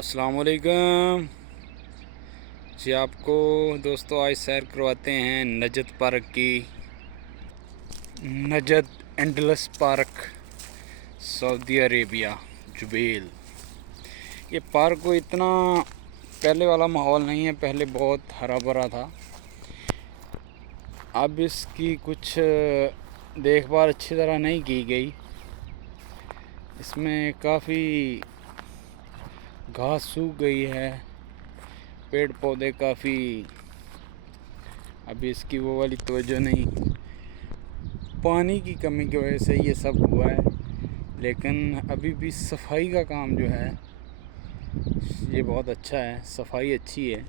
अस्सलाम वालेकुम जी। आपको दोस्तों आज सैर करवाते हैं नजद पार्क की। Najd Andalus park, Saudi Arabia, Jubail. ये पार्क को इतना पहले वाला माहौल नहीं है, पहले बहुत हरा भरा था। अब इसकी कुछ देखभाल अच्छी तरह नहीं की गई। इसमें काफ़ी घास सूख गई है, पेड़ पौधे काफ़ी, अभी इसकी वो वाली तवज्जो नहीं। पानी की कमी की वजह से ये सब हुआ है, लेकिन अभी भी सफाई का काम जो है ये बहुत अच्छा है, सफाई अच्छी है।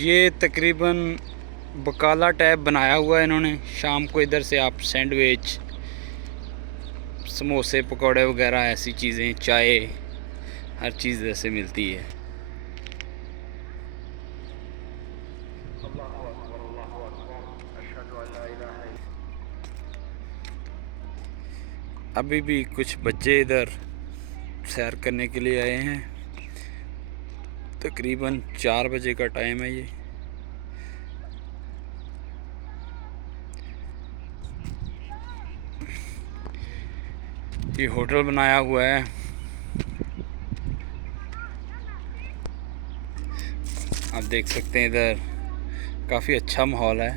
ये तकरीबन बकाला टाइप बनाया हुआ है इन्होंने। शाम को इधर से आप सैंडविच, समोसे, पकौड़े वगैरह ऐसी चीज़ें, चाय, हर चीज़ ऐसे मिलती है। अभी भी कुछ बच्चे इधर सैर करने के लिए आए हैं। तकरीबन 4 बजे का टाइम है। ये होटल बनाया हुआ है। आप देख सकते हैं इधर काफ़ी अच्छा माहौल है।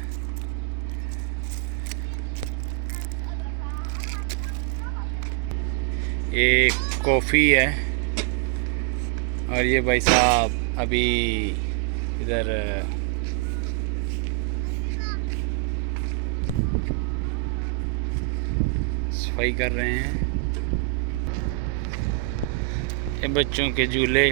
ये कॉफ़ी है और ये भाई साहब अभी इधर सफाई कर रहे हैं। ये बच्चों के झूले,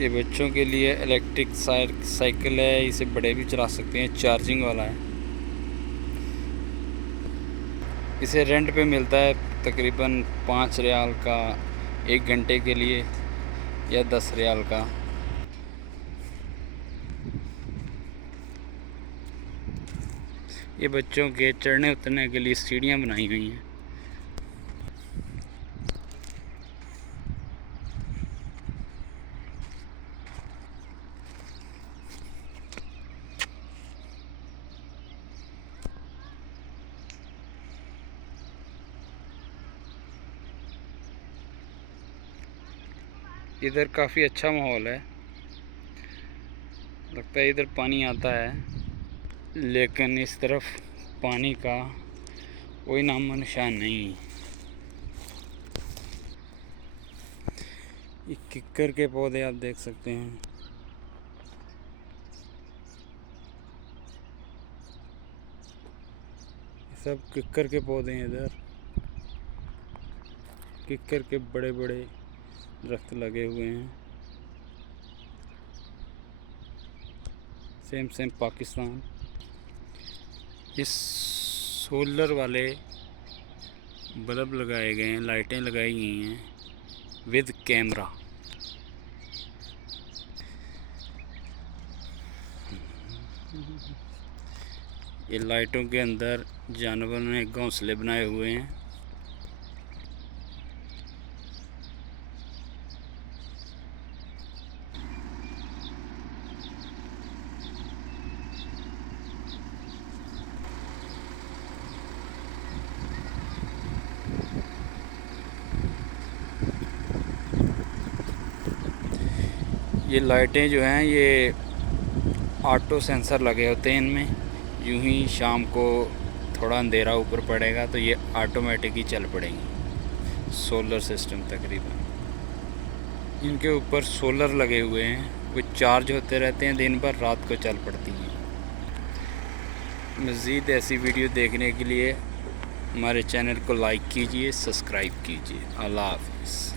ये बच्चों के लिए इलेक्ट्रिक साइकिल है, इसे बड़े भी चला सकते हैं, चार्जिंग वाला है। इसे रेंट पे मिलता है तकरीबन 5 रियाल का 1 घंटे के लिए, या 10 रियाल का। ये बच्चों के चढ़ने उतरने के लिए सीढ़ियाँ बनाई हुई हैं। इधर काफ़ी अच्छा माहौल है, लगता है इधर पानी आता है, लेकिन इस तरफ पानी का कोई नामो निशान नहीं। ये किक्कर के पौधे आप देख सकते हैं। सब किक्कर के पौधे हैं। इधर किक्कर के बड़े बड़े दरख्त लगे हुए हैं। सेम पाकिस्तान। इस सोलर वाले बल्ब लगाए गए हैं, लाइटें लगाई गई हैं विद कैमरा। ये लाइटों के अंदर जानवरों ने घोंसले बनाए हुए हैं। ये लाइटें जो हैं ये ऑटो सेंसर लगे होते हैं इनमें। यूं ही शाम को थोड़ा अंधेरा ऊपर पड़ेगा तो ये ऑटोमेटिक ही चल पड़ेंगी। सोलर सिस्टम तकरीबन इनके ऊपर सोलर लगे हुए हैं, वो चार्ज होते रहते हैं दिन भर, रात को चल पड़ती हैं। मज़ीद ऐसी वीडियो देखने के लिए हमारे चैनल को लाइक कीजिए, सब्सक्राइब कीजिए। अल्लाह हाफ़िज़।